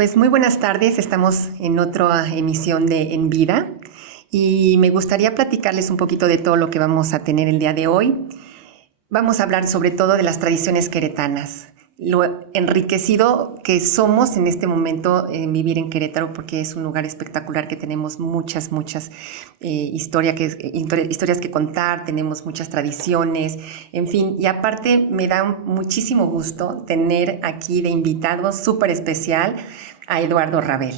Pues muy buenas tardes, estamos en otra emisión de En Vida y me gustaría platicarles un poquito de todo lo que vamos a tener el día de hoy. Vamos a hablar sobre todo de las tradiciones queretanas, lo enriquecido que somos en este momento en vivir en Querétaro, porque es un lugar espectacular que tenemos muchas historias que contar, tenemos muchas tradiciones, en fin, y aparte me da muchísimo gusto tener aquí de invitado súper especial a Eduardo Rabel.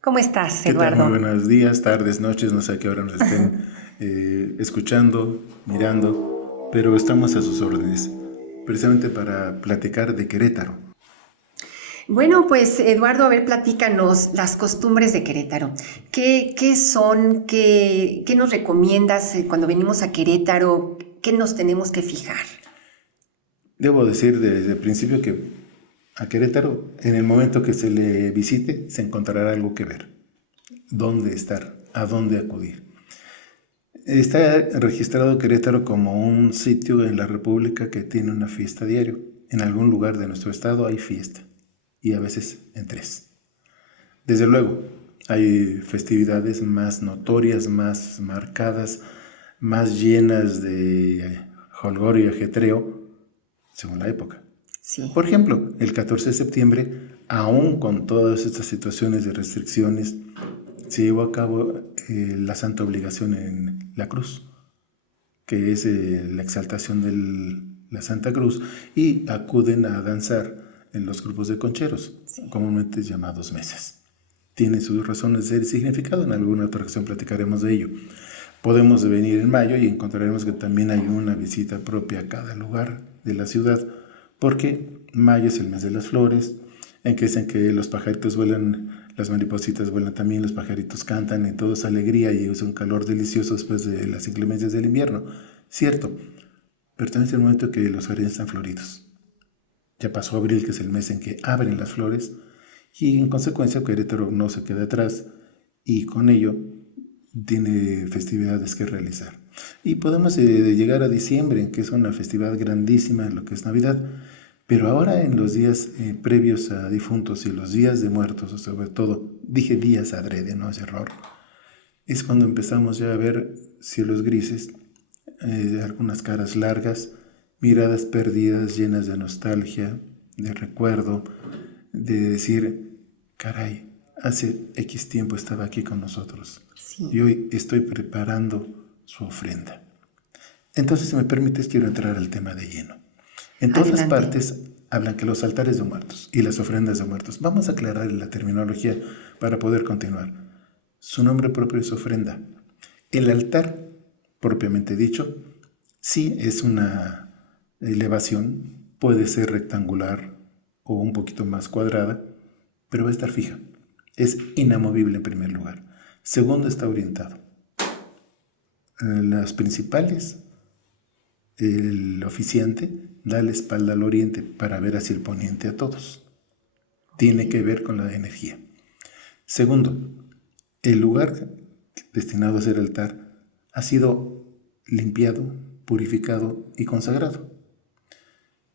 ¿Cómo estás, ¿Qué tal? Muy Eduardo? buenos días, tardes, noches, no sé a qué hora nos estén escuchando, mirando, pero estamos a sus órdenes, precisamente para platicar de Querétaro. Bueno, pues Eduardo, a ver, platícanos las costumbres de Querétaro. ¿Qué son? ¿Qué nos recomiendas cuando venimos a Querétaro? ¿Qué nos tenemos que fijar? Debo decir desde el principio que a Querétaro, en el momento que se le visite, se encontrará algo que ver, dónde estar, a dónde acudir. Está registrado Querétaro como un sitio en la República que tiene una fiesta diario. En algún lugar de nuestro estado hay fiesta, y a veces en tres. Desde luego, hay festividades más notorias, más marcadas, más llenas de jolgorio y ajetreo, según la época. Sí. Por ejemplo, el 14 de septiembre, aún con todas estas situaciones de restricciones, se llevó a cabo la Santa Obligación en la Cruz, que es la exaltación de la Santa Cruz, y acuden a danzar en los grupos de concheros, Sí. comúnmente llamados mesas. Tiene sus razones de ser y significado, en alguna otra ocasión platicaremos de ello. Podemos venir en mayo y encontraremos que también hay una visita propia a cada lugar de la ciudad, porque mayo es el mes de las flores, en que dicen que los pajaritos vuelan, las maripositas vuelan también, los pajaritos cantan y todo es alegría y es un calor delicioso después de las inclemencias del invierno. Cierto, pero también es el momento que los jardines están floridos. Ya pasó abril, que es el mes en que abren las flores, y en consecuencia Querétaro no se queda atrás y con ello tiene festividades que realizar. Y podemos llegar a diciembre, que es una festividad grandísima en lo que es Navidad, pero ahora en los días previos a difuntos y los días de muertos, o sobre todo, dije días adrede, no es error, es cuando empezamos ya a ver cielos grises, algunas caras largas, miradas perdidas llenas de nostalgia, de recuerdo, de decir, caray, hace X tiempo estaba aquí con nosotros Sí. y hoy estoy preparando su ofrenda. Entonces, si me permites, quiero entrar al tema de lleno. En todas Adelante. partes hablan que los altares de muertos y las ofrendas de muertos. Vamos a aclarar la terminología para poder continuar. Su nombre propio es ofrenda. El altar, propiamente dicho, sí es una elevación, puede ser rectangular o un poquito más cuadrada, pero va a estar fija. Es inamovible en primer lugar. Segundo, está orientado. Las principales, el oficiante da la espalda al oriente para ver hacia el poniente a todos. Tiene que ver con la energía. Segundo, el lugar destinado a ser altar ha sido limpiado, purificado y consagrado.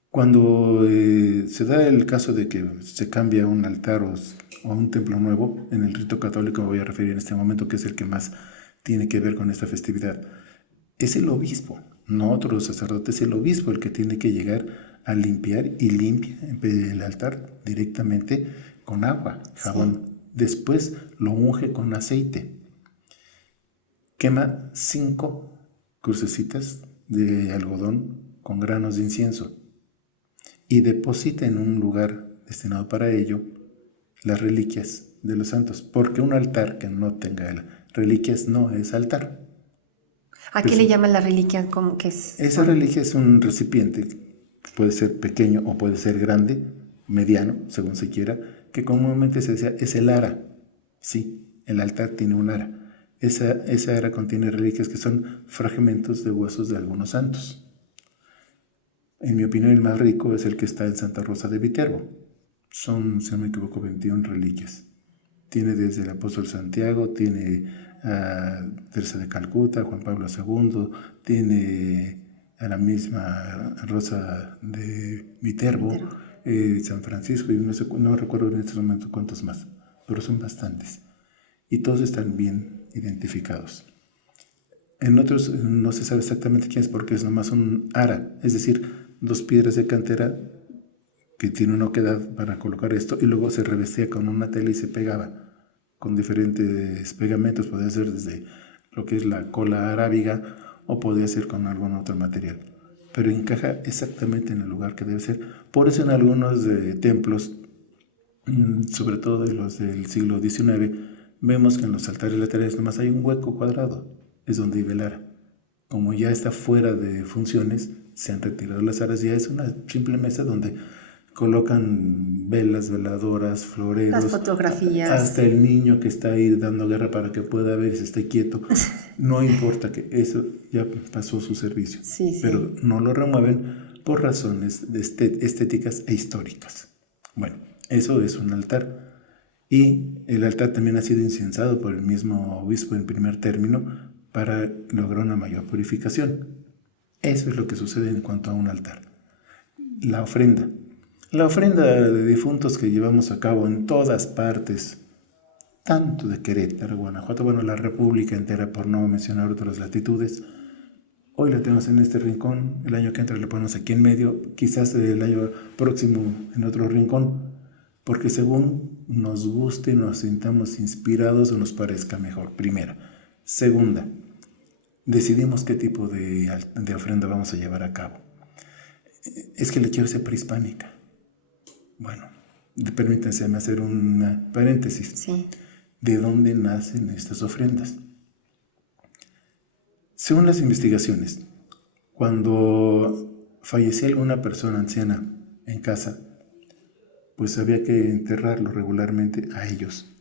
Cuando se da el caso de que se cambia un altar o a un templo nuevo, en el rito católico me voy a referir en este momento, que es el que más tiene que ver con esta festividad, es el obispo, no otro sacerdote, es el obispo el que tiene que llegar a limpiar y limpia el altar directamente con agua, jabón. Sí. Después lo unge con aceite. Quema 5 crucecitas de algodón con granos de incienso y deposita en un lugar destinado para ello las reliquias de los santos, porque un altar que no tenga reliquias no es altar. ¿A qué Pues le llaman la reliquia? ¿Cómo que esa son? reliquia es un recipiente, puede ser pequeño o puede ser grande, mediano, según se quiera, que comúnmente se decía es el ara. Sí, el altar tiene un ara. Esa ara contiene reliquias que son fragmentos de huesos de algunos santos. En mi opinión, el más rico es el que está en Santa Rosa de Viterbo. Son, si no me equivoco, 21 reliquias. Tiene desde el apóstol Santiago, tiene a Teresa de Calcuta, Juan Pablo II, tiene a la misma Rosa de Viterbo, Pero- San Francisco, y no recuerdo en este momento cuántos más, pero son bastantes. Y todos están bien identificados. En otros no se sabe exactamente quién es porque es nomás un ara, es decir, 2 piedras de cantera que tiene una oquedad para colocar esto y luego se revestía con una tela y se pegaba con diferentes pegamentos, podía ser desde lo que es la cola arábiga o podía ser con algún otro material, pero encaja exactamente en el lugar que debe ser. Por eso en algunos templos, sobre todo de los del siglo XIX, vemos que en los altares laterales nomás hay un hueco cuadrado, es donde iba el ara. Como ya está fuera de funciones, se han retirado las aras, ya es una simple mesa donde colocan velas, veladoras, floreros, las fotografías. hasta el niño que está ahí dando guerra para que pueda ver y se esté quieto. No importa, que eso ya pasó su servicio, Sí. Pero no lo remueven por razones estéticas e históricas. Bueno, eso es un altar. Y el altar también ha sido incensado por el mismo obispo en primer término para lograr una mayor purificación. Eso es lo que sucede en cuanto a un altar. La ofrenda. La ofrenda de difuntos que llevamos a cabo en todas partes, tanto de Querétaro, Guanajuato, bueno, la República entera, por no mencionar otras latitudes. Hoy la tenemos en este rincón, el año que entra la ponemos aquí en medio, quizás el año próximo en otro rincón, porque según nos guste, nos sintamos inspirados o nos parezca mejor, primera. Segunda, decidimos qué tipo de ofrenda vamos a llevar a cabo. Es que le quiero hacer prehispánica. Bueno, permítanme hacer un paréntesis. Sí. ¿De dónde nacen estas ofrendas? Según las investigaciones, cuando fallecía alguna persona anciana en casa, pues había que enterrarlo regularmente a ellos.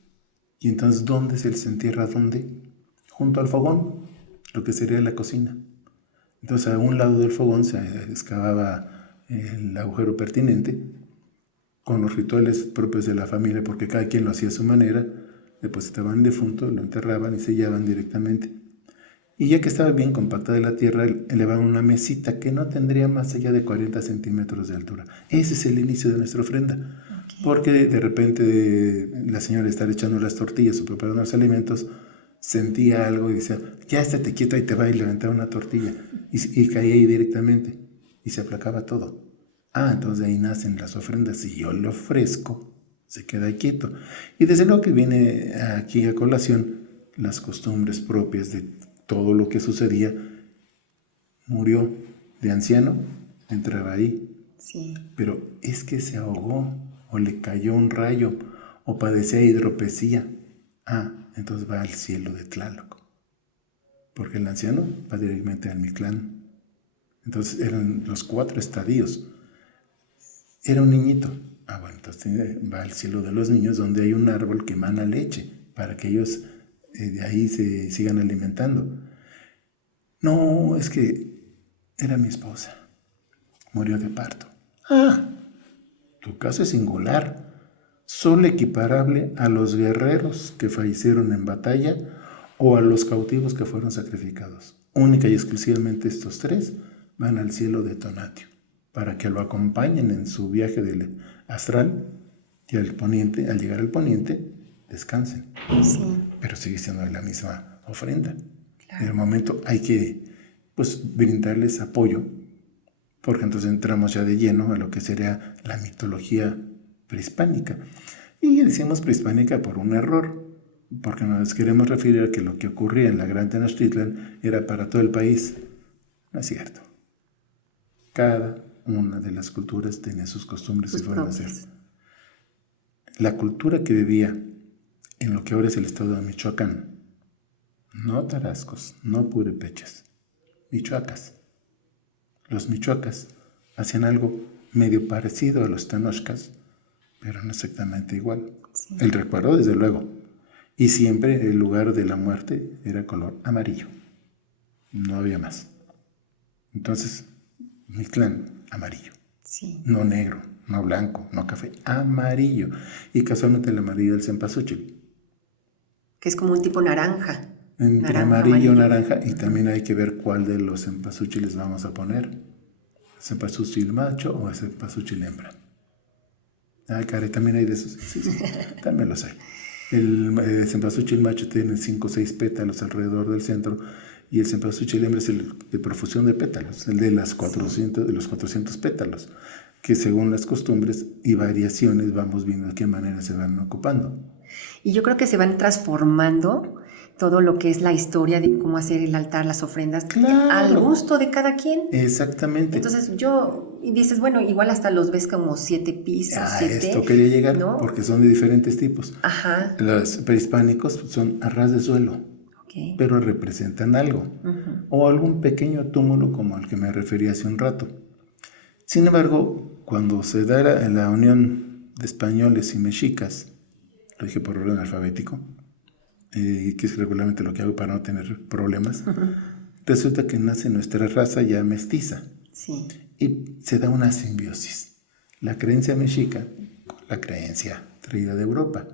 Y entonces, ¿dónde se les entierra? ¿Dónde? Junto al fogón, lo que sería la cocina. Entonces, a un lado del fogón se excavaba el agujero pertinente, con los rituales propios de la familia, porque cada quien lo hacía a su manera. Depositaban el difunto, lo enterraban y sellaban directamente. Y ya que estaba bien compactada la tierra, elevaban una mesita que no tendría más allá de 40 centímetros de altura. Ese es el inicio de nuestra ofrenda. Okay. Porque de repente la señora estar echando las tortillas o preparando los alimentos, sentía algo y decía, ya estate quieto, ahí te va, y levantaba una tortilla. Y caía ahí directamente. Y se aplacaba todo. Entonces de ahí nacen las ofrendas. Si yo le ofrezco, se queda quieto. Y desde luego que viene aquí a colación las costumbres propias de todo lo que sucedía. Murió de anciano, entraba ahí. Sí. Pero es que se ahogó, o le cayó un rayo, o padecía hidropesía. Entonces va al cielo de Tlaloc. Porque el anciano va directamente al Mictlán. Entonces eran los 4 estadios. Era un niñito. Bueno, entonces va al cielo de los niños, donde hay un árbol que emana leche, para que ellos de ahí se sigan alimentando. No, es que era mi esposa. Murió de parto. Tu caso es singular. Solo equiparable a los guerreros que fallecieron en batalla o a los cautivos que fueron sacrificados. Única y exclusivamente estos 3 van al cielo de Tonatio, para que lo acompañen en su viaje del astral y al llegar al poniente, descansen. Sí. Pero sigue siendo la misma ofrenda. Claro. En el momento hay que brindarles apoyo, porque entonces entramos ya de lleno a lo que sería la mitología prehispánica. Y decimos prehispánica por un error, porque nos queremos referir a que lo que ocurría en la Gran Tenochtitlan era para todo el país. No es cierto. Cada una de las culturas tenía sus costumbres y formas de ser. La cultura que vivía en lo que ahora es el estado de Michoacán, no tarascos, no purépechas, michoacas. Los michoacas hacían algo medio parecido a los tenochcas, pero no exactamente igual. Sí. El recuerdo, desde luego. Y siempre el lugar de la muerte era color amarillo. No había más. Entonces, Mictlán, amarillo. Sí. No negro, no blanco, no café, amarillo. Y casualmente el amarillo del cempasúchil. Que es como un tipo naranja. Entre amarillo, naranja, y también hay que ver cuál de los cempasúchiles vamos a poner. ¿Cempasúchil macho o cempasúchil hembra? Ah, caray, también hay de esos. Sí, sí, también los hay. El cempasúchil macho tiene 5 o 6 pétalos alrededor del centro y el cempasúchil hembra es el de profusión de pétalos, el de de los 400 pétalos, que según las costumbres y variaciones vamos viendo de qué manera se van ocupando. Y yo creo que se van transformando todo lo que es la historia de cómo hacer el altar, las ofrendas, Claro. al gusto de cada quien. Exactamente. Entonces y dices, bueno, igual hasta los ves como 7 pisos, A 7. esto quería llegar, ¿no? porque son de diferentes tipos. Ajá. Los prehispánicos son a ras de suelo, Okay. pero representan algo, o algún pequeño túmulo como al que me referí hace un rato. Sin embargo, cuando se da la unión de españoles y mexicas, lo dije por orden alfabético, que es regularmente lo que hago para no tener problemas, resulta que nace nuestra raza ya mestiza. Sí. Y se da una simbiosis. La creencia mexica con la creencia traída de Europa.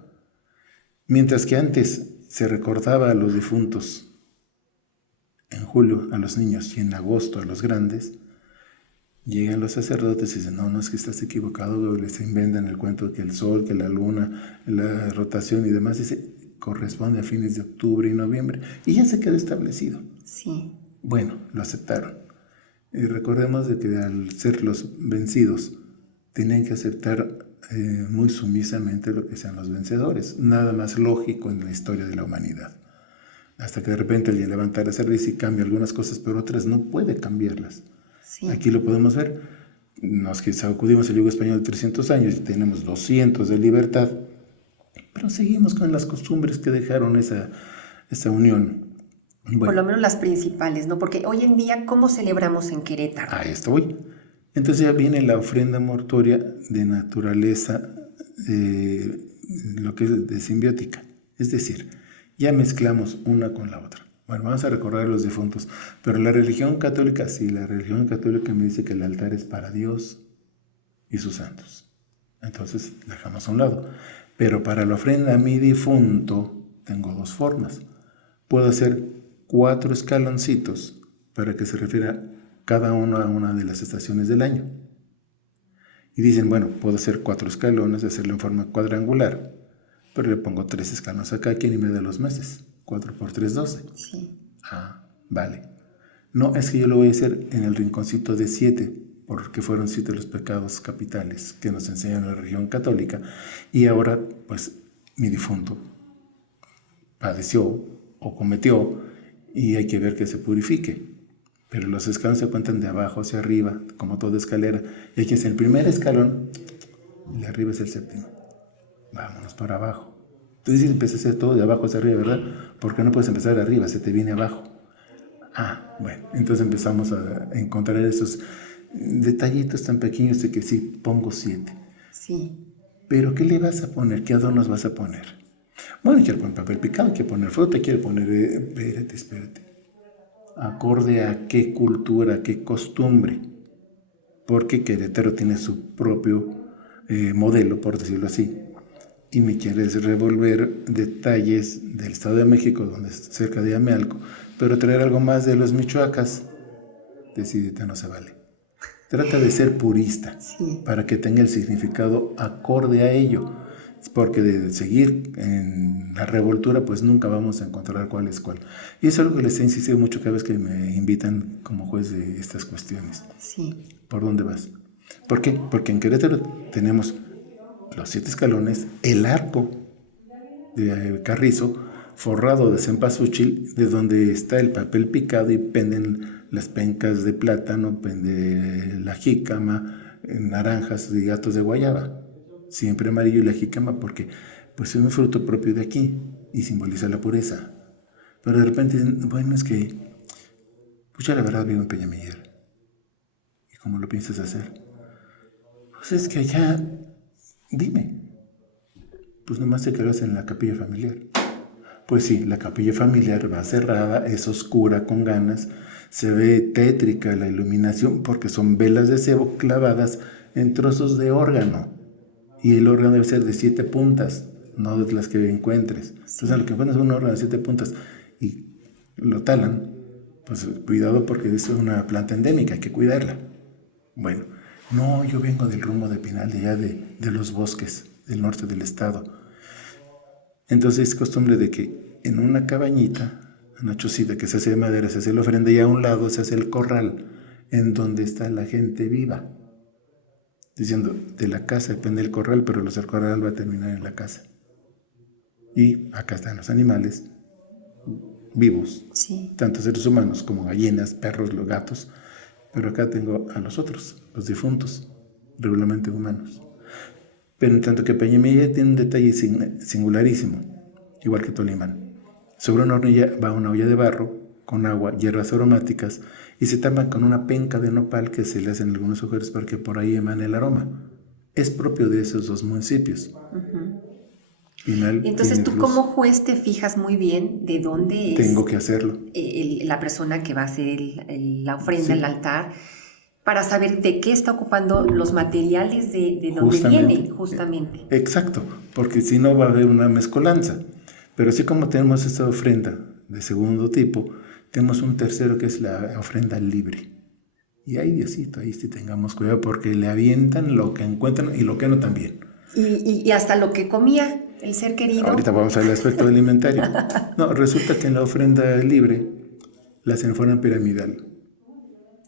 Mientras que antes se recordaba a los difuntos en julio a los niños y en agosto a los grandes, llegan los sacerdotes y dicen, no, es que estás equivocado, les inventan el cuento de que el sol, que la luna, la rotación y demás, dice, corresponde a fines de octubre y noviembre, y ya se quedó establecido. Sí. Bueno, lo aceptaron. Y recordemos de que al ser los vencidos, tenían que aceptar muy sumisamente lo que sean los vencedores. Nada más lógico en la historia de la humanidad. Hasta que de repente alguien levanta la cerveza y cambia algunas cosas, pero otras no puede cambiarlas. Sí. Aquí lo podemos ver. Nos sacudimos el yugo español de 300 años y tenemos 200 de libertad, pero seguimos con las costumbres que dejaron esa unión. Bueno, por lo menos las principales, ¿no? Porque hoy en día, ¿cómo celebramos en Querétaro? A esto voy. Entonces ya viene la ofrenda mortuoria de naturaleza, lo que es de simbiótica. Es decir, ya mezclamos una con la otra. Bueno, vamos a recordar a los difuntos. Pero la religión católica, sí, la religión católica me dice que el altar es para Dios y sus santos. Entonces, dejamos a un lado. Pero para la ofrenda a mi difunto, tengo 2 formas. Puedo hacer 4 escaloncitos para que se refiera cada uno a una de las estaciones del año. Y dicen, bueno, puedo hacer 4 escalones, hacerlo en forma cuadrangular, pero le pongo 3 escalones a cada quien y me da los meses. 4 por 3, 12. Sí. Ah, vale. No, es que yo lo voy a hacer en el rinconcito de 7, porque fueron 7 los pecados capitales que nos enseñan la religión católica. Y ahora, pues, mi difunto padeció o cometió y hay que ver que se purifique. Pero los escalones se cuentan de abajo hacia arriba, como toda escalera. Y hay que hacer el primer escalón, y de arriba es el séptimo. Vámonos para abajo. Tú dices, empiezas a hacer todo de abajo hacia arriba, ¿verdad? Porque no puedes empezar de arriba, se te viene abajo. Ah, bueno, entonces empezamos a encontrar esos detallitos tan pequeños de que sí, pongo 7. Sí. Pero ¿qué le vas a poner? ¿Qué adornos vas a poner? Bueno, quiero poner papel picado, quiero poner fruta, quiero poner... Espérate. Acorde a qué cultura, qué costumbre. Porque Querétaro tiene su propio modelo, por decirlo así. Y me quieres revolver detalles del Estado de México, donde es cerca de Amealco, pero traer algo más de los michoacas, decídete, no se vale. Trata de ser purista, sí, para que tenga el significado acorde a ello, porque de seguir en la revoltura, pues nunca vamos a encontrar cuál es cuál. Y eso es algo que les he insistido mucho cada vez que me invitan como juez de estas cuestiones. Sí. ¿Por dónde vas? ¿Por qué? Porque en Querétaro tenemos los 7 escalones, el arco de carrizo forrado de cempasúchil, de donde está el papel picado y penden las pencas de plátano, pende la jícama, naranjas y gatos de guayaba. Siempre amarillo y la jícama porque pues es un fruto propio de aquí y simboliza la pureza. Pero de repente dicen, bueno, es que pues ya la verdad vivo en Peñamiller. ¿Y cómo lo piensas hacer? Pues es que allá... Dime, pues nomás te quedas en la capilla familiar. Pues sí, la capilla familiar va cerrada, es oscura con ganas, se ve tétrica la iluminación porque son velas de cebo clavadas en trozos de órgano. Y el órgano debe ser de 7 puntas, no de las que encuentres. Entonces, lo que encuentras es un órgano de 7 puntas y lo talan, pues cuidado porque es una planta endémica, hay que cuidarla. Bueno, No, yo vengo del rumbo de Pinal, de allá de los bosques del norte del estado. Entonces es costumbre de que en una cabañita, una chocita que se hace de madera, se hace la ofrenda y a un lado se hace el corral en donde está la gente viva. Diciendo, de la casa depende el corral, pero el corral va a terminar en la casa. Y acá están los animales vivos, Sí. tanto seres humanos como gallinas, perros, los gatos, pero acá tengo a los otros, los difuntos, regularmente humanos. Pero en tanto que Peñamilla tiene un detalle singularísimo, igual que Tolimán. Sobre una hornilla va una olla de barro con agua, hierbas aromáticas y se tapa con una penca de nopal que se le hacen algunos agujeros para que por ahí emane el aroma. Es propio de esos dos municipios. Y entonces tú como juez te fijas muy bien de dónde es. Tengo que hacerlo. La persona que va a hacer la ofrenda, Sí. el altar, para saber de qué está ocupando los materiales de dónde viene, justamente. Exacto, porque si no va a haber una mezcolanza. Pero así como tenemos esta ofrenda de segundo tipo, tenemos un tercero que es la ofrenda libre. Y ahí, Diosito, ahí sí tengamos cuidado porque le avientan lo que encuentran y lo que no también. Y hasta lo que comía el ser querido. Ahorita vamos al aspecto alimentario. No, resulta que en la ofrenda libre la hacen en forma piramidal.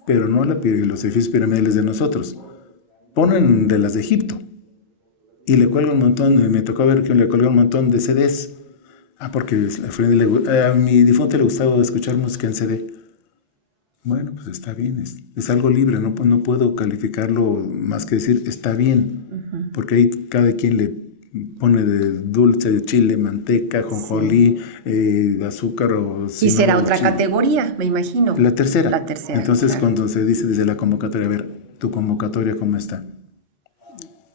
Pero no los edificios piramidales de nosotros. Ponen de las de Egipto. Y le cuelgan un montón, me tocó ver que le cuelgan un montón de CDs. Porque a mi difunto le gustaba escuchar música en CD. Bueno, pues está bien, es algo libre, no puedo calificarlo más que decir está bien, porque ahí cada quien le pone de dulce, de chile, manteca, jonjolí, azúcar o... Y será otra categoría, me imagino. La tercera. La tercera. Entonces, claro. cuando se dice desde la convocatoria, a ver, ¿tu convocatoria cómo está?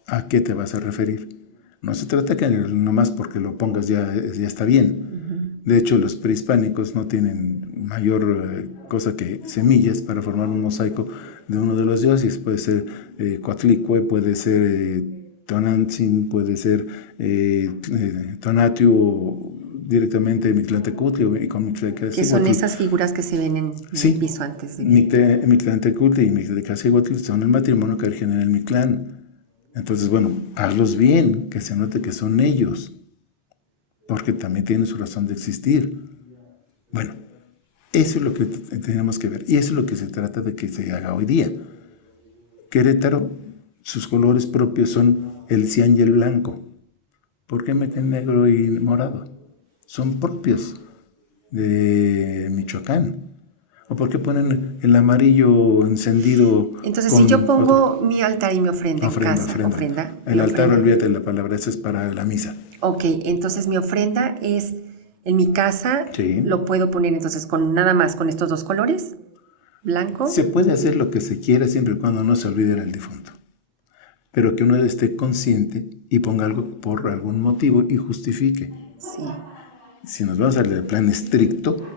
¿A qué te vas a referir? No se trata que nomás porque lo pongas ya está bien. De hecho, los prehispánicos no tienen mayor cosa que semillas para formar un mosaico de uno de los dioses. Puede ser Coatlicue, puede ser Tonantzin, puede ser Tonatiuh, directamente Mictlantecutli y con Mictlantecuhtli. Que son esas figuras que se ven en el piso antes de... Mictlantecutli y Mictlantecuhtli son el matrimonio que genera el Mictlán. Entonces, bueno, hazlos bien, que se note que son ellos, porque también tienen su razón de existir. Bueno, eso es lo que tenemos que ver, y eso es lo que se trata de que se haga hoy día. Querétaro, sus colores propios son el cian y el blanco. ¿Por qué meten negro y morado? Son propios de Michoacán. ¿O por qué ponen el amarillo encendido? Entonces, si yo pongo mi altar y mi ofrenda en casa, el altar, olvídate de la palabra, eso es para la misa. Ok, entonces mi ofrenda es en mi casa, Sí. Lo puedo poner entonces con nada más con estos dos colores, blanco. Se puede hacer lo que se quiera siempre y cuando no se olvide el difunto, pero que uno esté consciente y ponga algo por algún motivo y justifique. Sí. Si nos vamos al plan estricto,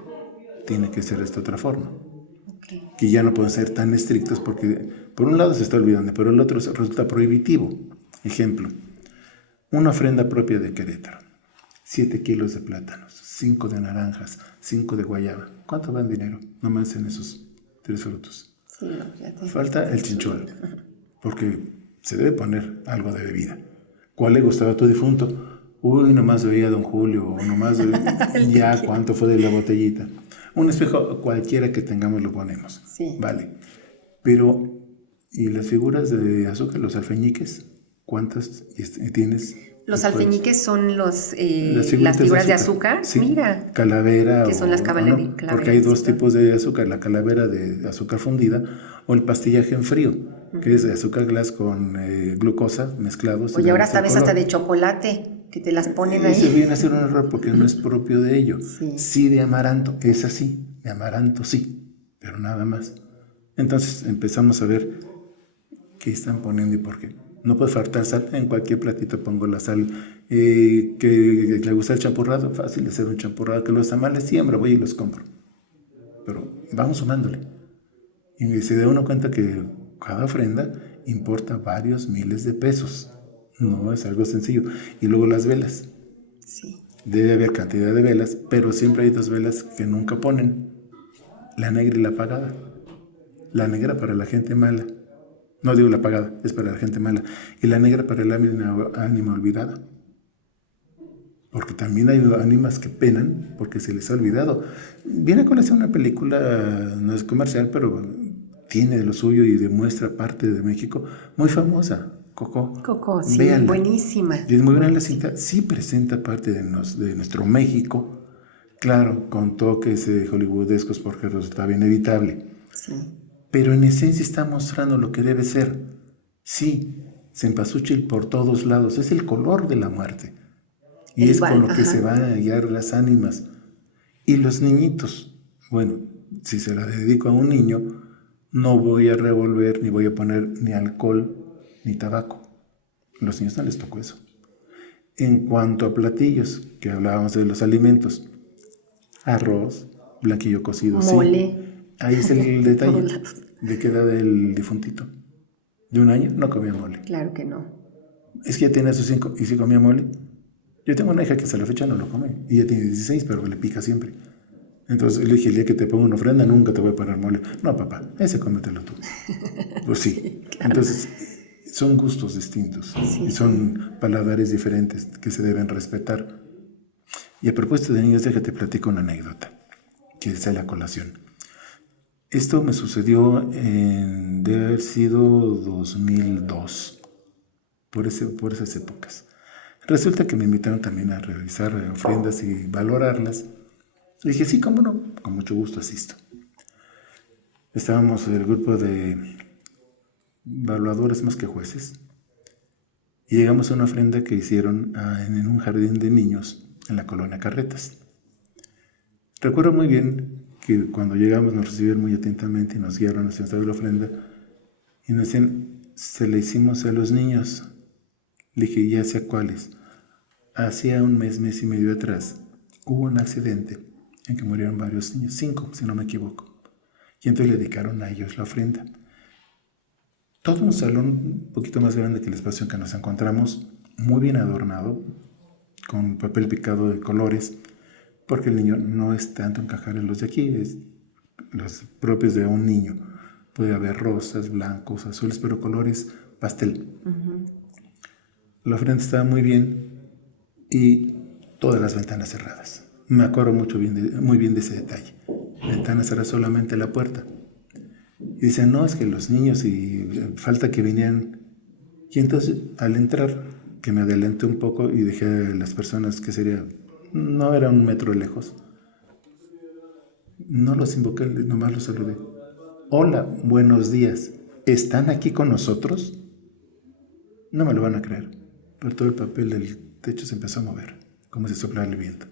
tiene que ser de esta otra forma. Okay. Que ya no pueden ser tan estrictos porque por un lado se está olvidando, pero el otro resulta prohibitivo. Ejemplo, una ofrenda propia de Querétaro. 7 kilos de plátanos, 5 de naranjas, 5 de guayaba. ¿Cuánto va en dinero? Nomás en esos 3 frutos. Sí, ya te... Falta el chinchol, porque se debe poner algo de bebida. ¿Cuál le gustaba a tu difunto? Uy, nomás veía a don Julio, o nomás ya cuánto fue de la botellita. Un espejo cualquiera que tengamos lo ponemos. Sí. Vale. Pero, ¿y las figuras de azúcar, los alfeñiques? ¿Cuántas tienes? Los alfeñiques son las figuras de azúcar. Sí. Mira. Calavera. Que son las calaveras. No, porque hay dos tipos de azúcar, la calavera de azúcar fundida o el pastillaje en frío, que es de azúcar glass con glucosa mezclados. Oye, ahora esta vez hasta de chocolate, que te las ponen ahí. Eso viene a ser un error porque no es propio de ello. Sí. Sí de amaranto, es así, de amaranto sí, pero nada más. Entonces empezamos a ver qué están poniendo y por qué. No puede faltar sal, en cualquier platito pongo la sal. Que le gusta el champurrado, fácil de hacer un champurrado. Que los tamales siembra, voy y los compro. Pero vamos sumándole. Y se da uno cuenta que cada ofrenda importa varios miles de pesos. No es algo sencillo. Y luego las velas. Sí. Debe haber cantidad de velas, pero siempre hay dos velas que nunca ponen. La negra y la apagada. La negra para la gente mala. No digo la pagada, es para la gente mala. Y la negra para el ánima olvidada. Porque también hay ánimas que penan porque se les ha olvidado. Viene a colación una película, no es comercial, pero tiene de lo suyo y demuestra parte de México, muy famosa, Coco. Coco, sí, Véanla. buenísima. Y es muy buena la cinta, sí presenta parte de nuestro México, claro, con toques hollywoodescos porque resultaba inevitable. Sí. Pero en esencia está mostrando lo que debe ser. Sí, cempasúchil por todos lados, es el color de la muerte. Y es con lo que se van a guiar las ánimas. Y los niñitos, bueno, si se la dedico a un niño, no voy a revolver, ni voy a poner ni alcohol, ni tabaco. A los niños no les tocó eso. En cuanto a platillos, que hablábamos de los alimentos, arroz, blanquillo cocido, mole. Sí. Ahí es el detalle. ¿De qué edad del difuntito? ¿De 1 año? No comía mole. Claro que no. Es que ya tiene sus 5 y sí comía mole. Yo tengo una hija que hasta la fecha no lo come. Y ella tiene 16, pero le pica siempre. Entonces le dije, el día que te pongo una ofrenda, nunca te voy a poner mole. No, papá, ese cómetelo tú. Pues sí. Sí, claro. Entonces, son gustos distintos. Sí. Y son paladares diferentes que se deben respetar. Y a propósito de niños, déjate platico una anécdota que sale a colación. Esto me sucedió debe haber sido 2002, por esas épocas. Resulta que me invitaron también a realizar ofrendas y valorarlas. Y dije, sí, cómo no, con mucho gusto asisto. Estábamos el grupo de evaluadores más que jueces y llegamos a una ofrenda que hicieron en un jardín de niños en la colonia Carretas. Recuerdo muy bien que cuando llegamos nos recibieron muy atentamente y nos guiaron hacia la ofrenda y nos decían, se le hicimos a los niños. Le dije, ya sé cuáles. Hacía un mes y medio atrás hubo un accidente en que murieron varios niños, 5 si no me equivoco, y entonces le dedicaron a ellos la ofrenda. Todo un salón un poquito más grande que el espacio en que nos encontramos, muy bien adornado, con papel picado de colores, porque el niño no es tanto encajar en los de aquí, es los propios de un niño. Puede haber rosas, blancos, azules, pero colores pastel. Uh-huh. La ofrenda estaba muy bien y todas las ventanas cerradas. Me acuerdo muy bien de ese detalle. Ventanas cerradas, solamente la puerta. Y dicen, no, es que los niños y falta que vinieran. Y entonces, al entrar, que me adelanté un poco y dejé a las personas que no era 1 metro lejos. No los invoqué, nomás los saludé. Hola, buenos días. ¿Están aquí con nosotros? No me lo van a creer, pero todo el papel del techo se empezó a mover, como si soplara el viento.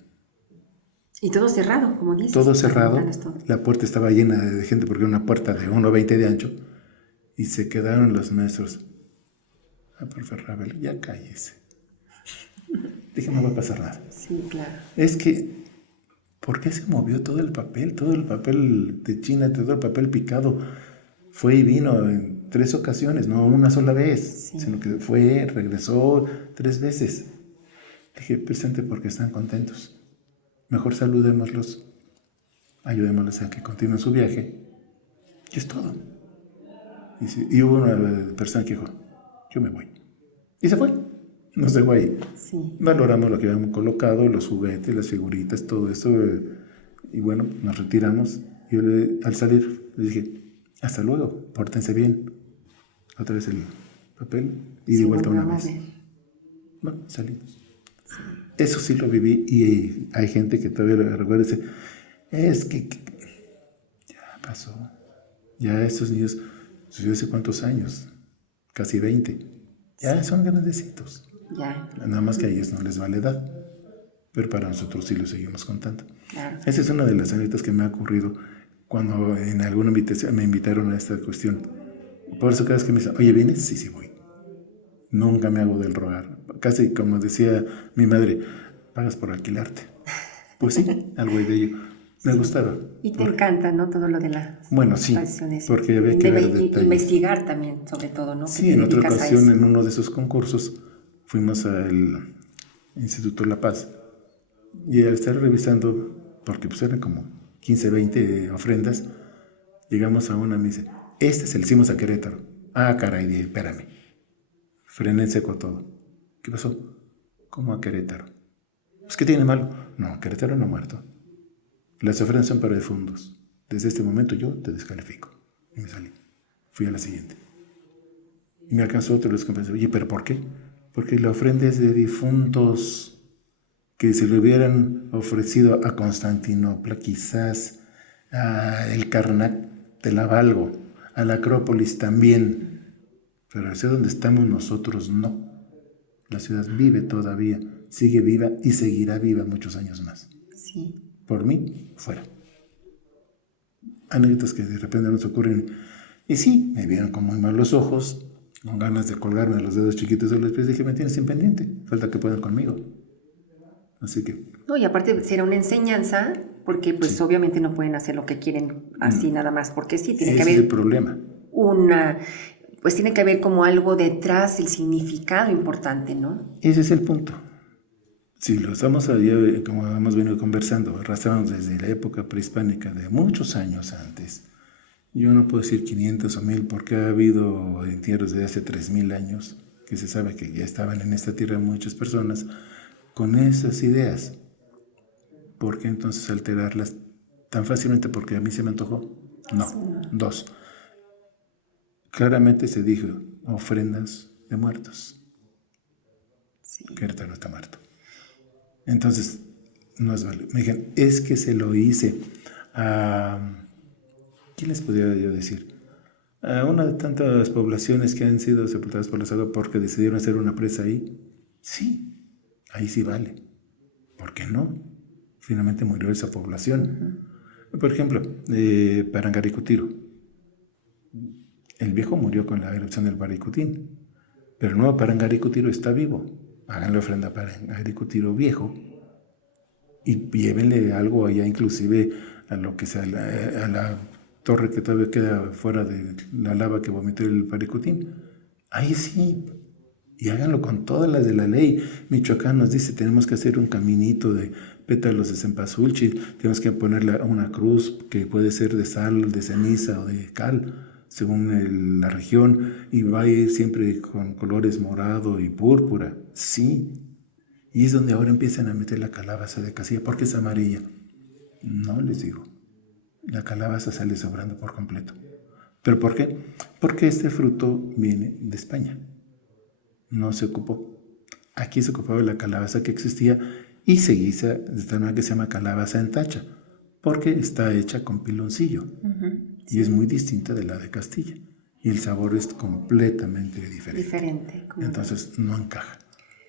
Y todo cerrado, como dices. Todo cerrado. La puerta estaba llena de gente porque era una puerta de 1,20 de ancho. Y se quedaron los maestros. Por favor, ya cállese. Dije, no va a pasar nada. Sí, claro. Es que, ¿por qué se movió todo el papel? Todo el papel de China, todo el papel picado. Fue y vino en 3 ocasiones, no una sola vez, sí. Sino que regresó 3 veces. Dije, presente porque están contentos. Mejor saludémoslos, ayudémosles a que continúen su viaje. Y es todo. Y hubo una persona que dijo, yo me voy. Y se fue. Nos dejó ahí. Sí. Valoramos lo que habíamos colocado, los juguetes, las figuritas, todo eso. Y bueno, nos retiramos. Y yo al salir le dije, hasta luego, pórtense bien. Otra vez el papel y de vuelta una vez. Bueno, salimos. Sí. Eso sí lo viví y hay gente que todavía lo recuerda y dice, es que ya pasó. Ya estos niños, hace cuántos años, casi 20, ya son grandecitos. Ya. Nada más que a ellos no les vale edad, pero para nosotros sí lo seguimos contando. Claro. Esa es una de las anécdotas que me ha ocurrido cuando en alguna invitación me invitaron a esta cuestión. Por eso cada vez que me dicen, oye, ¿vienes? Sí, voy. Nunca me hago del rogar. Casi como decía mi madre, pagas por alquilarte. Pues sí, algo de ello. Me gustaba. Y te encanta, ¿no? Todo lo de las tradiciones. Porque había que ver detalles. Investigar también, sobre todo, ¿no? Sí, en otra ocasión, en uno de esos concursos, fuimos al Instituto La Paz. Y al estar revisando, porque pues eran como 15, 20 ofrendas, llegamos a una, me dice, se le hicimos a Querétaro. Ah, caray, dije, espérame. Frené en seco todo. ¿Qué pasó? ¿Cómo a Querétaro? Pues, ¿qué tiene malo? No, Querétaro no ha muerto. Las ofrendas son para difuntos. Desde este momento yo te descalifico. Y me salí. Fui a la siguiente. Y me alcanzó otro de los compañeros. Oye, ¿pero por qué? Porque la ofrenda es de difuntos que se le hubieran ofrecido a Constantinopla, quizás a el Karnak, te la valgo, a la Acrópolis también, pero hacia donde estamos nosotros no. La ciudad vive todavía, sigue viva y seguirá viva muchos años más. Sí. Por mí, fuera. Anécdotas que de repente nos ocurren. Y sí, me vieron con muy malos ojos, con ganas de colgarme los dedos chiquitos de los pies. Dije, me tienes sin pendiente, falta que puedan conmigo. Así que... No, y aparte será una enseñanza, porque pues Sí. obviamente no pueden hacer lo que quieren así nada más, porque sí, tiene que ese es el haber problema. pues tiene que haber como algo detrás, el significado importante, ¿no? Ese es el punto. Si lo estamos allá, como hemos venido conversando, arrastramos desde la época prehispánica de muchos años antes. Yo no puedo decir 500 o 1000 porque ha habido entierros de hace 3000 años que se sabe que ya estaban en esta tierra muchas personas con esas ideas. ¿Por qué entonces alterarlas tan fácilmente? Porque a mí se me antojó. No. Sí. 2. Claramente se dijo ofrendas de muertos. Sí. Querétaro no está muerto. Entonces, no es válido. Me dijeron, es que se lo hice a... ¿Quién les podría yo decir? A una de tantas poblaciones que han sido sepultadas por las aguas porque decidieron hacer una presa ahí. Sí, ahí sí vale. ¿Por qué no? Finalmente murió esa población. Por ejemplo, Parangaricutiro. El viejo murió con la erupción del Paricutín, pero el nuevo Parangaricutiro está vivo. Háganle ofrenda a Parangaricutiro viejo y llévenle algo allá, inclusive a lo que sea, a la torre que todavía queda fuera de la lava que vomitó el Paricutín. Ahí sí. Y háganlo con todas las de la ley. Michoacán nos dice, tenemos que hacer un caminito de pétalos de cempasúchil, tenemos que ponerle una cruz que puede ser de sal, de ceniza o de cal, según la región, y va a ir siempre con colores morado y púrpura. Sí. Y es donde ahora empiezan a meter la calabaza de casilla, porque es amarilla. No les digo. La calabaza sale sobrando por completo. ¿Pero por qué? Porque este fruto viene de España. No se ocupó. Aquí se ocupaba la calabaza que existía y se guisa de tal manera que se llama calabaza en tacha, porque está hecha con piloncillo y es muy distinta de la de Castilla y el sabor es completamente diferente. Entonces no encaja.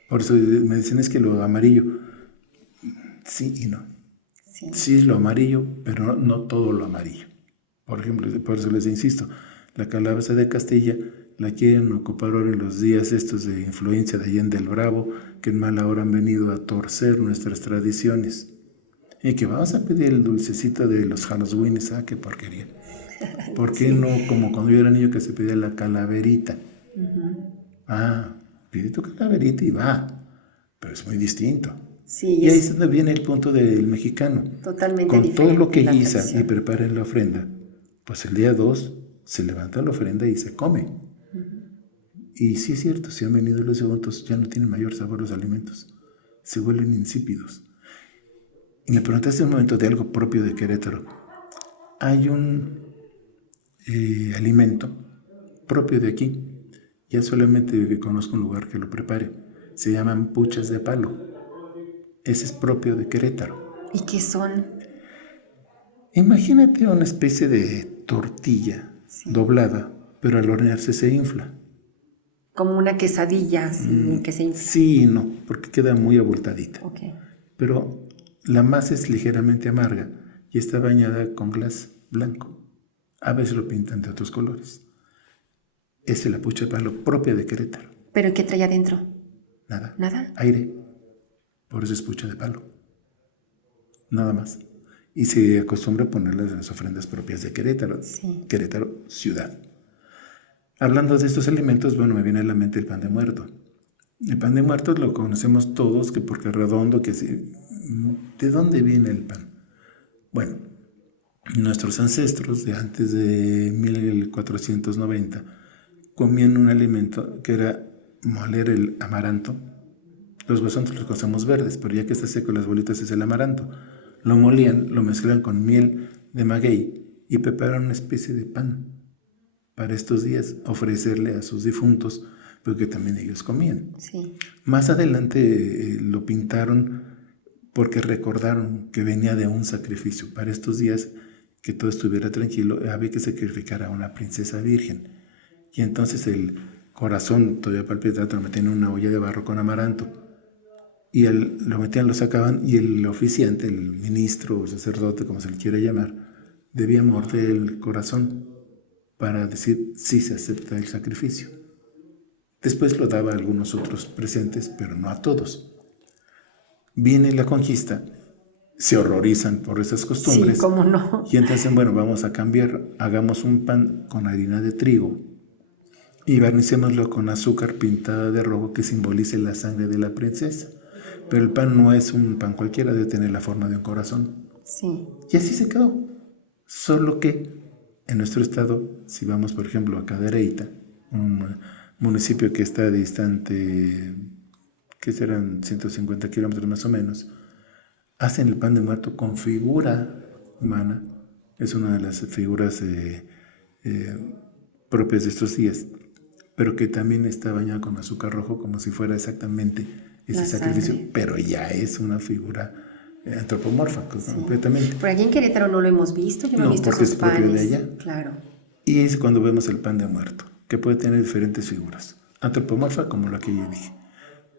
Por eso me dicen es que lo amarillo, sí y no. Sí es lo amarillo, pero no todo lo amarillo. Por ejemplo, por eso les insisto, la calabaza de Castilla la quieren ocupar ahora en los días estos de influencia de Allende el Bravo, que en mala hora han venido a torcer nuestras tradiciones. Y que vamos a pedir el dulcecito de los Halloweenes, qué porquería. ¿Por qué no, como cuando yo era niño, que se pedía la calaverita? Pide tu calaverita y va. Pero es muy distinto. Sí, y ahí es donde viene el punto del mexicano. Totalmente con diferente. Todo lo que guisa y prepara en la ofrenda, pues el día 2 se levanta la ofrenda y se come. Y sí es cierto, si han venido los segundos, ya no tienen mayor sabor los alimentos. Se vuelven insípidos. Y me preguntaste un momento de algo propio de Querétaro. Hay un alimento propio de aquí. Ya solamente conozco un lugar que lo prepare. Se llaman puchas de palo. Ese es propio de Querétaro. ¿Y qué son? Imagínate una especie de tortilla doblada, pero al hornearse se infla. Como una quesadilla, que se infla. Sí y no, porque queda muy abultadita. Okay. Pero la masa es ligeramente amarga y está bañada con glass blanco. A veces lo pintan de otros colores. Esa es la pucha de palo propia de Querétaro. ¿Pero qué trae adentro? Nada. ¿Nada? Aire. Por eso es pucha de palo. Nada más. Y se acostumbra a ponerlas en las ofrendas propias de Querétaro. Sí. Querétaro, ciudad. Hablando de estos alimentos, bueno, me viene a la mente el pan de muerto. El pan de muerto lo conocemos todos, que porque es redondo, que sí. ¿De dónde viene el pan? Bueno, nuestros ancestros de antes de 1490 comían un alimento que era moler el amaranto. Los huesos los conocemos verdes, pero ya que está seco, las bolitas es el amaranto. Lo molían, lo mezclaban con miel de maguey y prepararon una especie de pan para estos días, ofrecerle a sus difuntos, porque también ellos comían. Sí. Más adelante lo pintaron porque recordaron que venía de un sacrificio. Para estos días, que todo estuviera tranquilo, había que sacrificar a una princesa virgen. Y entonces el corazón todavía palpitante lo metían en una olla de barro con amaranto. Y lo metían, lo sacaban, y el oficiante, el ministro o sacerdote, como se le quiera llamar, debía morder el corazón para decir sí se acepta el sacrificio. Después lo daba a algunos otros presentes, pero no a todos. Viene la conquista, se horrorizan por esas costumbres. Sí, cómo no. Y entonces, bueno, vamos a cambiar, hagamos un pan con harina de trigo y barnicémoslo con azúcar pintada de rojo que simbolice la sangre de la princesa. Pero el pan no es un pan cualquiera, debe tener la forma de un corazón. Sí. Y así se quedó. Solo que en nuestro estado, si vamos por ejemplo a Cadereyta, un municipio que está distante, que serán 150 kilómetros más o menos, hacen el pan de muerto con figura humana. Es una de las figuras propias de estos días, pero que también está bañada con azúcar rojo como si fuera exactamente ese sacrificio, pero ya es una figura antropomorfa, sí, completamente. Por aquí en Querétaro no lo hemos visto, yo no he visto esos panes. Propio de allá. Claro. Y es cuando vemos el pan de muerto, que puede tener diferentes figuras. Antropomorfa, como la que yo dije.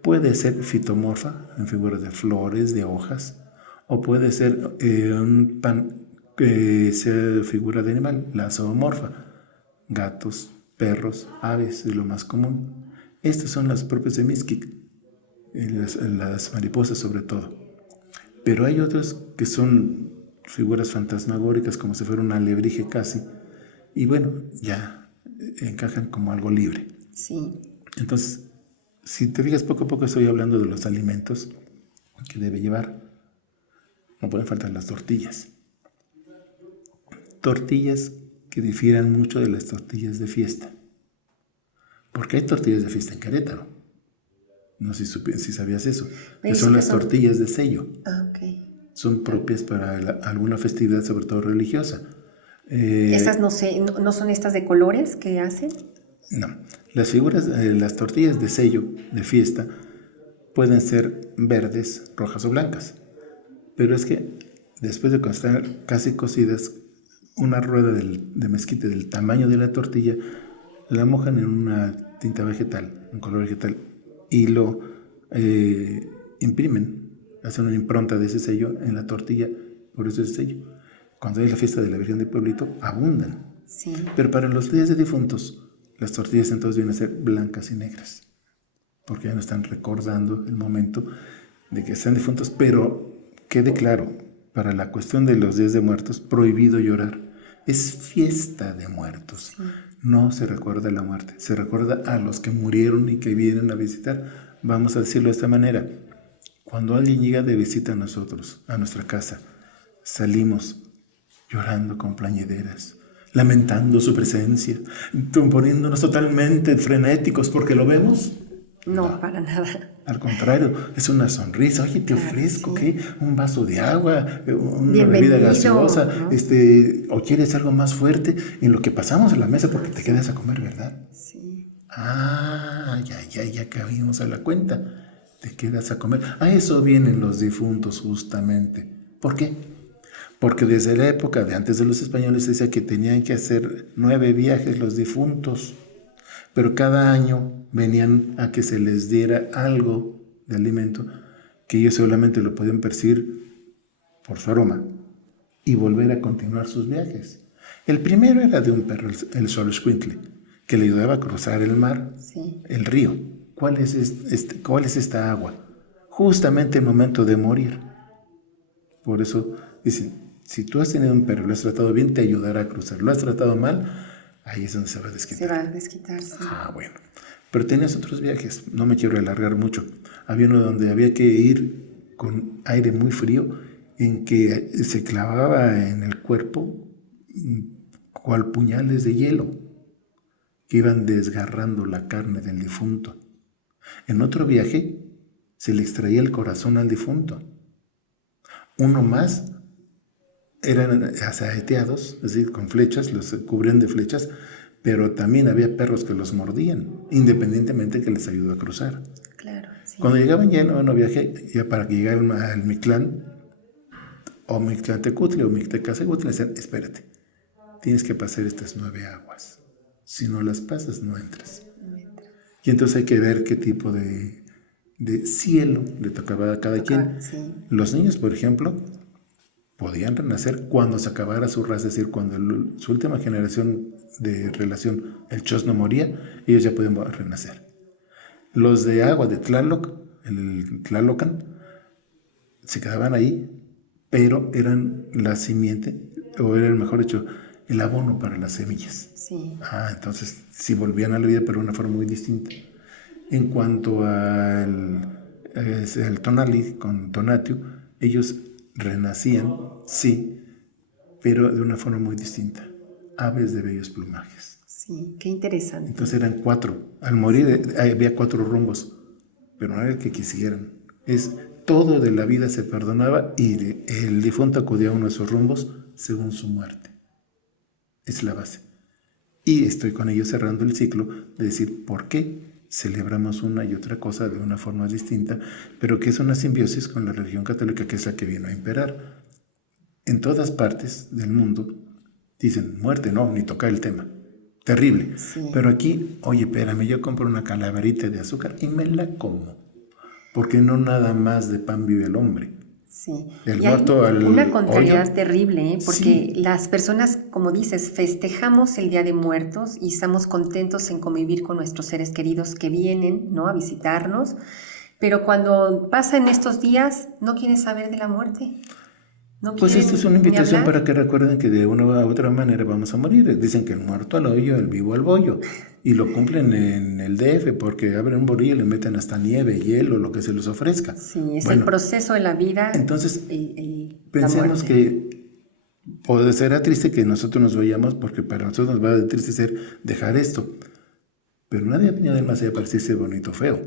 Puede ser fitomorfa, en figuras de flores, de hojas, o puede ser un pan que sea figura de animal, la zoomorfa. Gatos, perros, aves, es lo más común. Estas son las propias de Mixquic, las mariposas sobre todo. Pero hay otras que son figuras fantasmagóricas, como si fuera un alebrije casi, y bueno, ya encajan como algo libre. Sí. Entonces, si te fijas, poco a poco estoy hablando de los alimentos que debe llevar. No pueden faltar las tortillas. Tortillas que difieran mucho de las tortillas de fiesta. Porque hay tortillas de fiesta en Querétaro. No sé si sabías eso. Que son las tortillas de sello. Ah, ok. Son propias para alguna festividad, sobre todo religiosa. ¿Estas no son estas de colores que hacen? No. Las figuras, las tortillas de sello de fiesta pueden ser verdes, rojas o blancas. Pero es que después de estar casi cocidas, una rueda de mezquite del tamaño de la tortilla la mojan en una tinta vegetal, un color vegetal, y lo imprimen, hacen una impronta de ese sello en la tortilla, por eso es sello. Cuando hay la fiesta de la Virgen del Pueblito, abundan. Sí. Pero para los días de difuntos, las tortillas entonces vienen a ser blancas y negras, porque ya no están recordando el momento de que están difuntos. Pero quede claro, para la cuestión de los días de muertos, prohibido llorar. Es fiesta de muertos. Sí. No se recuerda la muerte, se recuerda a los que murieron y que vienen a visitar. Vamos a decirlo de esta manera: cuando alguien llega de visita a nosotros, a nuestra casa, salimos llorando con plañideras, lamentando su presencia, poniéndonos totalmente frenéticos porque lo vemos. No, para nada. Al contrario, es una sonrisa. Oye, te ofrezco, sí, ¿qué? Un vaso de agua, una bebida gaseosa, ¿no? O quieres algo más fuerte, en lo que pasamos a la mesa porque te quedas a comer, ¿verdad? Sí. Ya cabimos a la cuenta. Te quedas a comer. A eso vienen los difuntos justamente. ¿Por qué? Porque desde la época de antes de los españoles se decía que tenían que hacer 9 viajes los difuntos. Pero cada año venían a que se les diera algo de alimento que ellos solamente lo podían percibir por su aroma y volver a continuar sus viajes. El primero era de un perro, el Xoloitzcuintle, que le ayudaba a cruzar el mar, sí, el río. ¿Cuál es esta agua? Justamente el momento de morir. Por eso dicen, si tú has tenido un perro, lo has tratado bien, te ayudará a cruzar. Lo has tratado mal, ahí es donde se va a desquitar. Se va a desquitar, sí. Bueno. Pero tenías otros viajes, no me quiero alargar mucho. Había uno donde había que ir con aire muy frío, en que se clavaba en el cuerpo cual puñales de hielo, que iban desgarrando la carne del difunto. En otro viaje se le extraía el corazón al difunto. Uno más eran asaeteados, es decir, con flechas, los cubrían de flechas, pero también había perros que los mordían, independientemente que les ayudó a cruzar. Claro, sí. Cuando llegaban ya en noveno viaje, ya para que llegaran al Mictlán, o Mictlantecutli o Mictecacegutli, le decían, espérate, tienes que pasar estas 9 aguas. Si no las pasas, no entras. Y entonces hay que ver qué tipo de cielo le tocaba a cada quien. Sí. Los niños, por ejemplo, podían renacer cuando se acabara su raza, es decir, cuando su última generación de relación, el chosno moría, ellos ya podían renacer. Los de agua de Tlaloc, el Tlalocan, se quedaban ahí, pero eran la simiente, o era, mejor dicho, el abono para las semillas. Sí. Entonces, si volvían a la vida, pero de una forma muy distinta. En cuanto al Tonali con Tonatiuh, ellos renacían, sí, pero de una forma muy distinta. Aves de bellos plumajes. Sí, qué interesante. Entonces eran 4. Al morir había 4 rumbos, pero no era el que quisieran. Todo de la vida se perdonaba y el difunto acudía a uno de esos rumbos según su muerte. Es la base. Y estoy con ellos cerrando el ciclo de decir por qué celebramos una y otra cosa de una forma distinta, pero que es una simbiosis con la religión católica, que es la que vino a imperar. En todas partes del mundo dicen muerte, no, ni tocar el tema. Terrible. Sí. Pero aquí, oye, espérame, yo compro una calaverita de azúcar y me la como. Porque no nada más de pan vive el hombre. Sí. Del y muerto hay al una contrariedad hoyo. terrible, porque Sí. las personas, como dices, festejamos el Día de Muertos y estamos contentos en convivir con nuestros seres queridos que vienen, ¿no?, a visitarnos, pero cuando pasan estos días no quieren saber de la muerte. No Pues quieren esta es una ni invitación hablar. para que recuerden que de una u otra manera vamos a morir. Dicen que el muerto al hoyo, el vivo al bollo. Y lo cumplen en el DF porque abren un bolillo y le meten hasta nieve, hielo, lo que se les ofrezca. Sí, es Bueno, el proceso de la vida. entonces, la pensemos muerte. que será triste que nosotros nos vayamos porque para nosotros nos va a entristecer dejar esto. Pero nadie ha venido del más allá para decirse bonito o feo.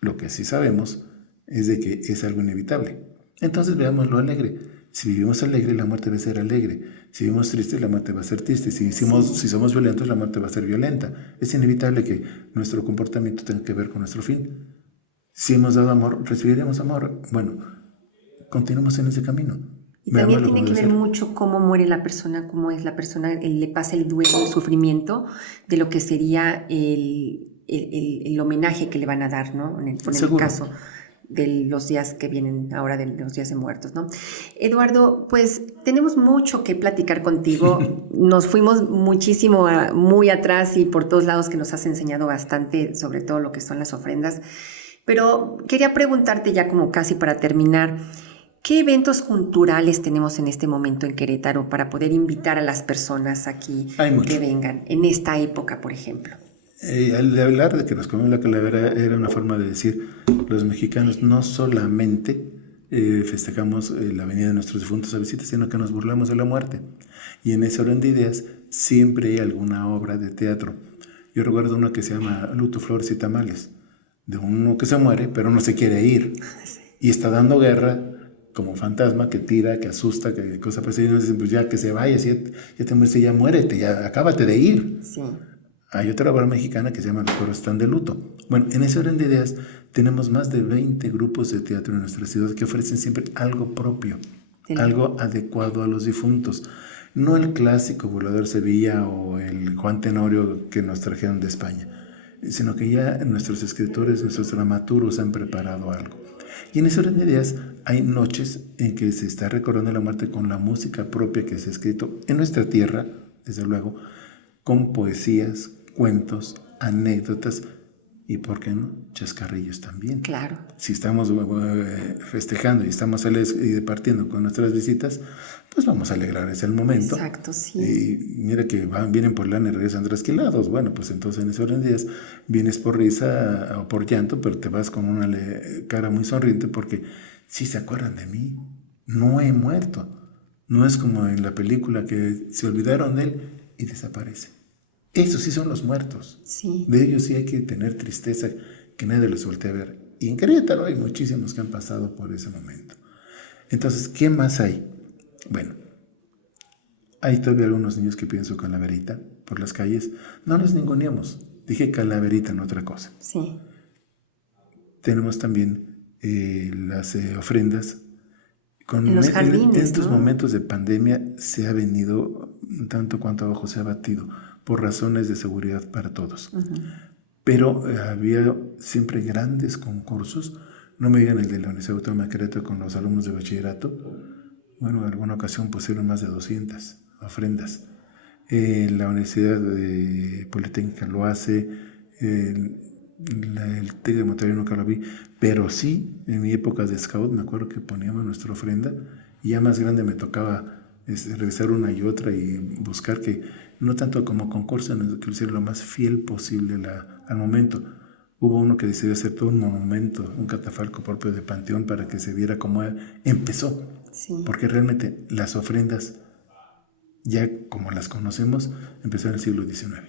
Lo que sí sabemos es de que es algo inevitable. Entonces veamos lo alegre. Si vivimos alegre, la muerte va a ser alegre. Si vivimos tristes, la muerte va a ser triste. Si somos violentos, la muerte va a ser violenta. Es inevitable que nuestro comportamiento tenga que ver con nuestro fin. Si hemos dado amor, recibiremos amor. Bueno, continuemos en ese camino. Y también tiene que ver mucho cómo muere la persona, cómo es la persona, le pasa el duelo, el sufrimiento de lo que sería el homenaje que le van a dar, ¿no? En el caso de los días que vienen ahora, de los días de muertos, ¿no? Eduardo, pues tenemos mucho que platicar contigo. Nos fuimos muchísimo, muy atrás y por todos lados, que nos has enseñado bastante sobre todo lo que son las ofrendas. Pero quería preguntarte ya como casi para terminar, ¿qué eventos culturales tenemos en este momento en Querétaro para poder invitar a las personas aquí que vengan en esta época, por ejemplo? Al hablar de que nos comemos la calavera era una forma de decir, los mexicanos no solamente festejamos la venida de nuestros difuntos a visita, sino que nos burlamos de la muerte. Y en ese orden de ideas siempre hay alguna obra de teatro. Yo recuerdo una que se llama Luto, Flores y Tamales, de uno que se muere pero no se quiere ir y está dando guerra como fantasma que tira, que asusta, que cosas parecidas. Y nos dicen, pues ya que se vaya, si ya te mueres, ya muérete, ya acábate de ir. Sí. Hay otra obra mexicana que se llama Los Coros Están de Luto. Bueno, en ese orden de ideas tenemos más de 20 grupos de teatro en nuestra ciudad que ofrecen siempre algo propio, algo adecuado a los difuntos. No el clásico Volador Sevilla o el Juan Tenorio que nos trajeron de España, sino que ya nuestros escritores, nuestros dramaturgos han preparado algo. Y en ese orden de ideas hay noches en que se está recordando la muerte con la música propia que se ha escrito en nuestra tierra, desde luego, con poesías, cuentos, anécdotas y, ¿por qué no?, chascarrillos también. Claro. Si estamos festejando y estamos departiendo con nuestras visitas, pues vamos a alegrar ese momento. Exacto, sí. Y mira que vienen por lana y regresan trasquilados. Bueno, pues entonces en ese orden de días vienes por risa o por llanto, pero te vas con una cara muy sonriente porque sí se acuerdan de mí. No he muerto. No es como en la película que se olvidaron de él y desaparece. Esos sí son los muertos. Sí. De ellos sí hay que tener tristeza, que nadie los voltee a ver. Y en Querétaro hay muchísimos que han pasado por ese momento. Entonces, ¿qué más hay? Bueno, hay todavía algunos niños que piden su calaverita por las calles. No los ninguneamos. Dije calaverita, no otra cosa. Sí. Tenemos también las ofrendas. En los jardines, en estos ¿no? momentos de pandemia se ha venido tanto cuanto abajo se ha batido por razones de seguridad para todos. Pero había siempre grandes concursos. No me digan el de la Universidad Autónoma de Querétaro con los alumnos de bachillerato. Bueno, en alguna ocasión pusieron más de 200 ofrendas. La Universidad Politécnica lo hace, el TEC de Monterrey nunca lo vi, pero sí, en mi época de scout me acuerdo que poníamos nuestra ofrenda y ya más grande me tocaba revisar una y otra y buscar que, no tanto como concurso, sino que lo hiciera lo más fiel posible al momento. Hubo uno que decidió hacer todo un monumento, un catafalco propio de Panteón para que se viera cómo empezó. Sí. Porque realmente las ofrendas, ya como las conocemos, empezaron en el siglo XIX.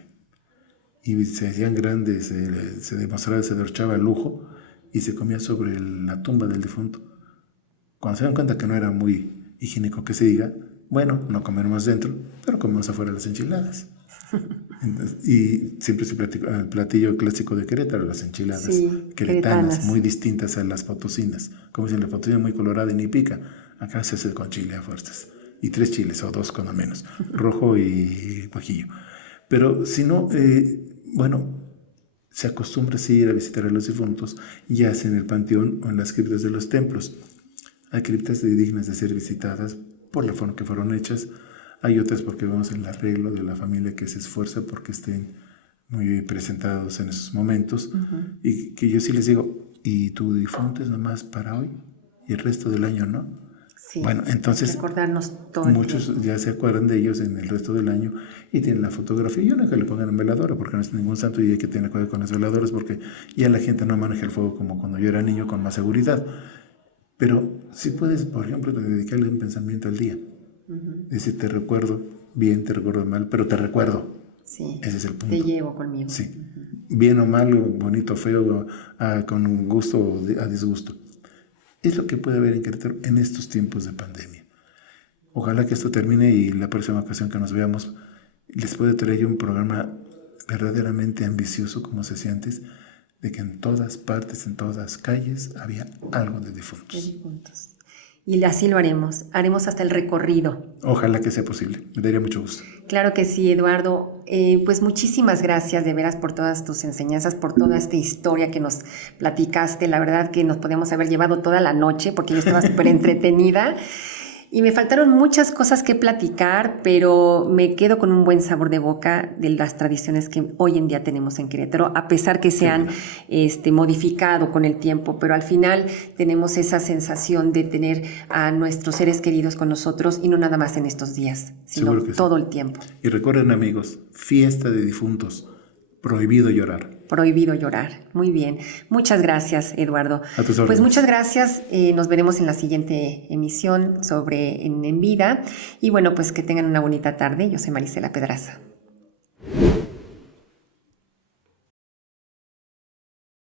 Y se hacían grandes, se demostraba, se derrochaba el lujo y se comía sobre la tumba del difunto. Cuando se dan cuenta que no era muy higiénico que se diga, bueno, no comemos dentro, pero comemos afuera las enchiladas. Entonces, y siempre se platica el platillo clásico de Querétaro, las enchiladas queretanas, muy distintas a las potosinas. Como dicen, la potosina muy colorada y ni pica. Acá se hace con chile a fuerzas. Y 3 chiles, o 2 cuando menos, rojo y guajillo. Pero si no, bueno, se acostumbra a ir a visitar a los difuntos, ya sea en el panteón o en las criptas de los templos. Hay criptas dignas de ser visitadas por la forma que fueron hechas. Hay otras porque vemos el arreglo de la familia que se esfuerza porque estén muy presentados en esos momentos. Y que yo sí les digo, ¿y tu difunto es nomás para hoy? ¿Y el resto del año no? Sí, bueno, entonces recordarnos todo muchos ya se acuerdan de ellos en el resto del año y tienen la fotografía. Yo no que le pongan en veladora porque no es ningún santo y hay que tener cuidado con las veladoras porque ya la gente no maneja el fuego como cuando yo era niño con más seguridad. Pero si puedes, por ejemplo, dedicarle un pensamiento al día. Decir, te recuerdo bien, te recuerdo mal, pero te recuerdo. Sí, ese es el punto. Te llevo conmigo. Sí, bien o mal, bonito, feo, con gusto o a disgusto. Es lo que puede haber en Querétaro en estos tiempos de pandemia. Ojalá que esto termine y la próxima ocasión que nos veamos les pueda traer yo un programa verdaderamente ambicioso, como se hacía antes, de que en todas partes, en todas calles, había algo de difuntos. Y así lo haremos. Haremos hasta el recorrido. Ojalá que sea posible. Me daría mucho gusto. Claro que sí, Eduardo. Pues muchísimas gracias de veras por todas tus enseñanzas, por toda esta historia que nos platicaste. La verdad que nos podemos haber llevado toda la noche porque yo estaba súper entretenida. Y me faltaron muchas cosas que platicar, pero me quedo con un buen sabor de boca de las tradiciones que hoy en día tenemos en Querétaro, a pesar que se han modificado con el tiempo, pero al final tenemos esa sensación de tener a nuestros seres queridos con nosotros y no nada más en estos días, sino todo el tiempo. Y recuerden, amigos, fiesta de difuntos, prohibido llorar. Prohibido llorar. Muy bien. Muchas gracias, Eduardo. A tus órdenes. Pues muchas gracias. Nos veremos en la siguiente emisión sobre En Vida. Y bueno, pues que tengan una bonita tarde. Yo soy Marisela Pedraza.